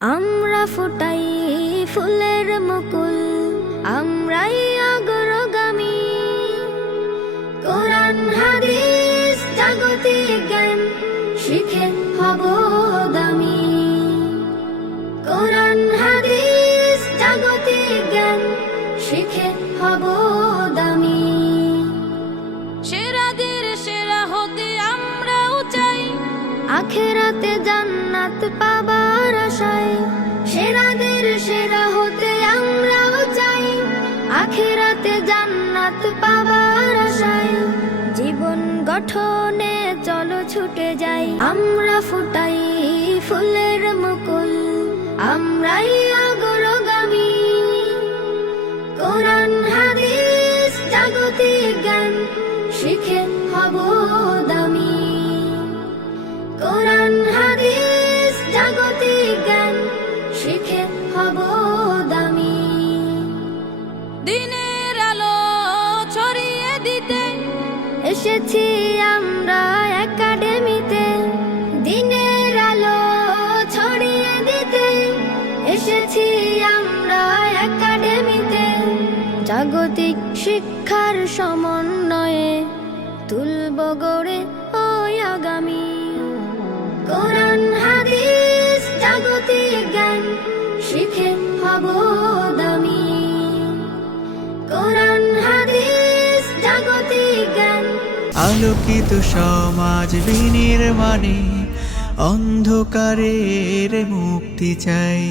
আমরা ফুটাই ফুলের মুকুল, আমরাই অগ্রগামী। কোরআন হাদিস জাগতিক জ্ঞান শিখে হব দামি। কোরআন হাদিস জাগতিক জ্ঞান শিখে হব দামি। সেরাদের সেরা হতে আমরাও চাই, আখেরাতে জান্নাত পাবার আশায়। সেরাদের সেরা হতে আমরাও চাই, আখেরাতে জান্নাত পাবার আশায়। জীবন গঠনে চলো ছুটে যাই, আমরা ফুটাই ফুলের মুকুল, আমরাই অগ্রগামী। কোরআন হাদিস জাগতিক জ্ঞান শিখে হব দামি। কোরআন হাদিস জাগতিক জ্ঞান শিখে হব দামি। দিনের আলো ছড়িয়ে দিতে এসেছি আমরা একাডেমিতে, দিনের আলো ছড়িয়ে দিতে এসেছি আমরা একাডেমিতে। জাগতিক শিক্ষার সমন্বয়ে তুলব গড়ে ওই আগামী। কোরআন হাদিস জাগতিক জ্ঞান শিখে হব দামি। কোরআন হাদিস জাগতিক জ্ঞান। আলোকিত সমাজ বিনির্মাণে অন্ধকারের মুক্তি চাই।